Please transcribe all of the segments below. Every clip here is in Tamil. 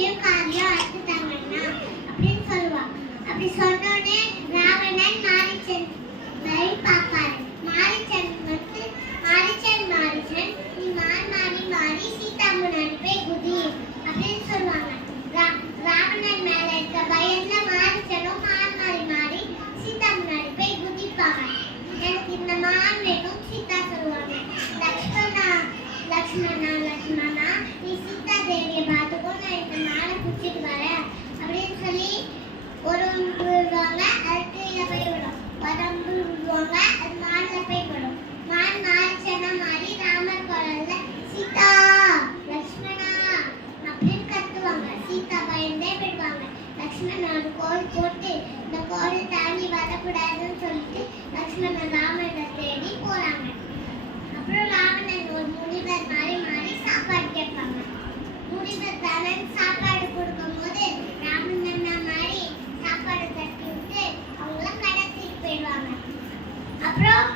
கத்தியும் காரியம் அறுத்துட்டாங்கன்னா அப்படின்னு சொல்லுவாங்க. அப்படி சொன்னோடனே ராவணன் மாரீச்சன் பார்ப்பாரு. மாரீச்சன் நீ மாறி சீதா முன்னாடி போய் குதி அப்படின்னு சொல்லுவாங்க. ராவணன் மேல இருக்க பயத்துல மாரீச்சனும் மாறி சீதா முன்னாடி போய் குதிப்பாங்க. எனக்கு இந்த மான் வேணும் சீதா சொல்லுவாங்க. லக்ஷ்மணா நீ சீதா தேவியை பார்த்துக்கோ, நான் இந்த மாலை குடிச்சிட்டு வரேன் அப்படின்னு சொல்லி ஒரு விடுவாங்க. அது கீழே போய் விடும். உடம்பு விடுவாங்க, அது மானில் போய் விடும். மான் மாறிச்சனா மாறி ராமர் குரல்ல சீதா லக்ஷ்மணா அப்படின்னு கத்துவாங்க. சீதா பயந்தே போயிடுவாங்க. லக்ஷ்மணன் ஒரு கோல் போட்டு இந்த கோலை தாண்டி வரக்கூடாதுன்னு சொல்லிட்டு லக்ஷ்மணன் ராமனை தேடி போறாங்க. அப்புறம் ராவணன் ஒரு முனிவர் மாறி சாப்பாடு கேட்பாங்க. முனிவர் தனன் சாப்பாடு கொடுக்கும் போது ராவணன் மாதிரி சாப்பாடு தட்டி விட்டு அவங்கள கடத்திட்டு போயிடுவாங்க. அப்புறம்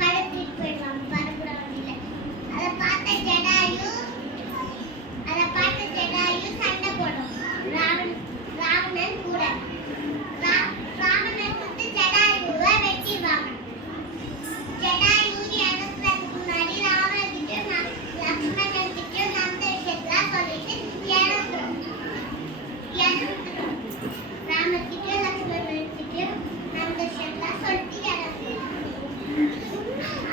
கடத்திட்டு போயிடுவாங்க பரப்புற வண்டியில. அதை பார்த்த ஜடாயு சண்டை போடும் ராவணன் கூட. ராவணன் வந்து ஜடாயுவை வெட்டிடுவாங்க. ஜடாயு இறக்குறதுக்கு முன்னாடி ராவணன்கிட்டயும் லக்ஷ்மணன்கிட்டயும் அந்த விஷயத்தெல்லாம் சொல்லிட்டு இறந்துரும். ராமர்கிட்டயும் லக்ஷ்மணன்கிட்டயும் அந்த விஷயத்தெல்லாம் சொல்லிட்டு இறந்துரும்.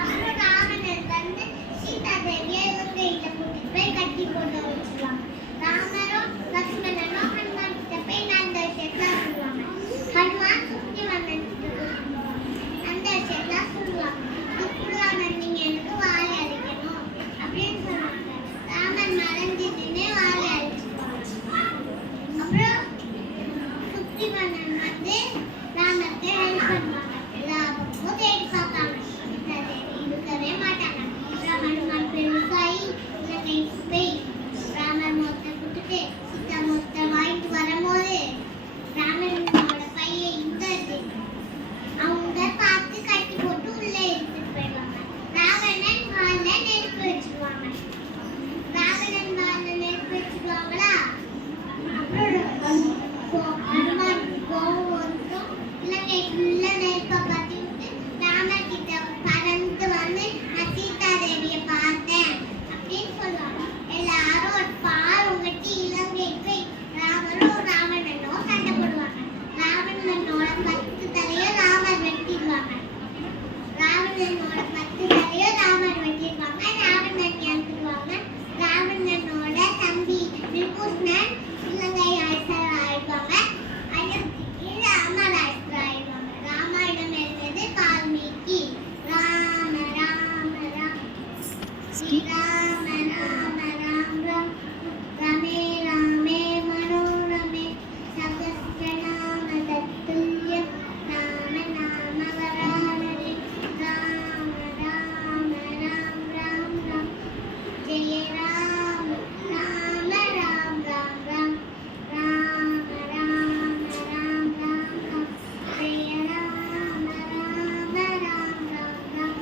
அப்புறம் ராவணன் வந்து சீதா தேவியை இலங்கையில கூட்டிட்டு போய் கட்டி போட்டு வச்சிருவாங்க. ராமரும் லக்ஷ்மணனும் ஹனுமான் கிட்ட போய் அந்த விஷயத்தெல்லாம் சொல்லுவாங்க. ஹனுமான் சுக்ரீவன் அந்த விஷயத்தெல்லாம் சொல்லுவாங்க. நீங்க எனக்கு வாழை அழிக்கணும் அப்படின்னு சொன்னாங்க. ராமன் மறந்துட்டுன்னு வாழை அழிச்சுப்பாங்க. அப்புறம் சுக்ரீவன் வந்து ராமத்தை ஹெல்ப் பண்ணுவாங்க. எல்லா பக்கமும் தேடி பார்ப்பாங்க. இருக்கவே மாட்டாங்க. அப்புறம் ஹனுமான் பெருசாகி இலங்கைக்கு போய் ராமர் மொத்த கொடுத்துட்டு சீதா மொத்த வாங்கிட்டு வரும்போது ராமனோட பையன் இந்தது அவங்க பார்த்து கட்டி போட்டு உள்ள எடுத்துட்டு போயிடுவாங்க. ராவணன் வாழ நெருப்பு வச்சிருவாங்களா? அப்புறம் ஹனுமான் கோவம் வந்துடும். இலங்கைக்குள்ள நெருப்பை பத்தி விட்டு ராமர் கிட்ட பறந்து வந்து நான் சீதா தேவியை பார்த்தேன் அப்படின்னு சொல்லுவாங்க. எல்லாரும் ஒரு பால் உங்கட்டி இலங்கைக்கு போய் ராமரும் ராவணனும் சண்டை போடுவாங்க. ராவணனோட 10 தலையும் ராமர் வெட்டிடுவாங்க. ராவணன் இறந்துடுவாங்க. ராவணனோட தம்பி விபூஷணன் இலங்கை அரசர் ஆயிடுவாங்க. அயோத்திக்கு ராமர் அரசர் ஆயிடுவாங்க. ராமாயணம் எழுதியது வால்மீகி. ராம ராம ராம் ஸ்ரீராம ராம ராம் ராம் ரமே ராமே மனோரமே சகஸ்ரநாம தத்துல்யம் ராம நாம வரானனே ராம ராம ராம் ராம் ராம் ஜெய ராம ராம ராம் ராம் ராம் ராம ராம ராம் ராம் ராம் ஜெய ராம ராம ராம் ராம் ராம்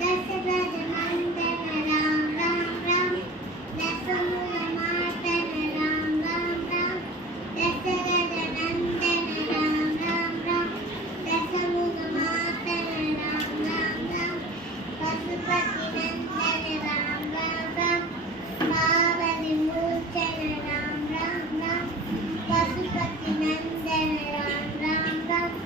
தசரத நந்தன ராம் ராம் ராம் தசமுக மாதன ராம் ராம் ராம் தசரத நந்தன ராம் ராம் ராம் தசமுக மாதன ராம் ராம் ராம் பசுபதி நந்தன ராம் ராம் ராம் பாவதி மூர்ச்சன ராம் ராம் ராம் பசுபதி நந்தன ராம் ராம் ராம்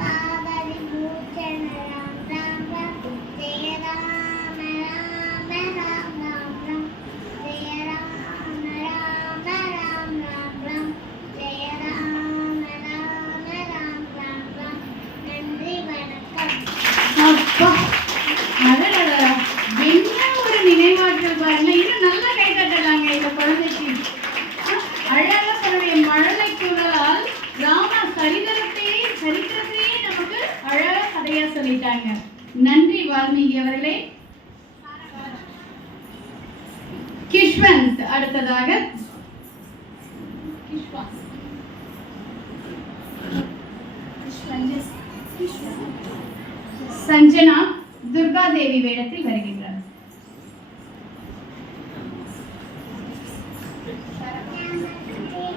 பாவதி மூர்ச்சன ராம் ராம் ராம் ஜெய ராம ராம ராம் ராம் ராம் ஜெய ராம ராம ராம் ராம் ராம் ஜெய ராம ராம ராம் ராம் ராம். நன்றி, வணக்கம். அப்பா, அடடடா, என்ன ஒரு நினைவாற்றல் பாருங்க. இன்னும் நல்லா கை தட்டலாங்க இந்த குழந்தைக்கு. அழகா தன்னுடைய மழலை குரலால் ராம சரித்திரத்தையே நமக்கு அழகா கதையா சொல்லிட்டாங்க. நன்றி வால்மீகி அவர்களே. கிஷ்வந்த் அடுத்ததாக. சஞ்சனா துர்காதேவி வேடத்தில் வருகின்றார். நமஸ்தே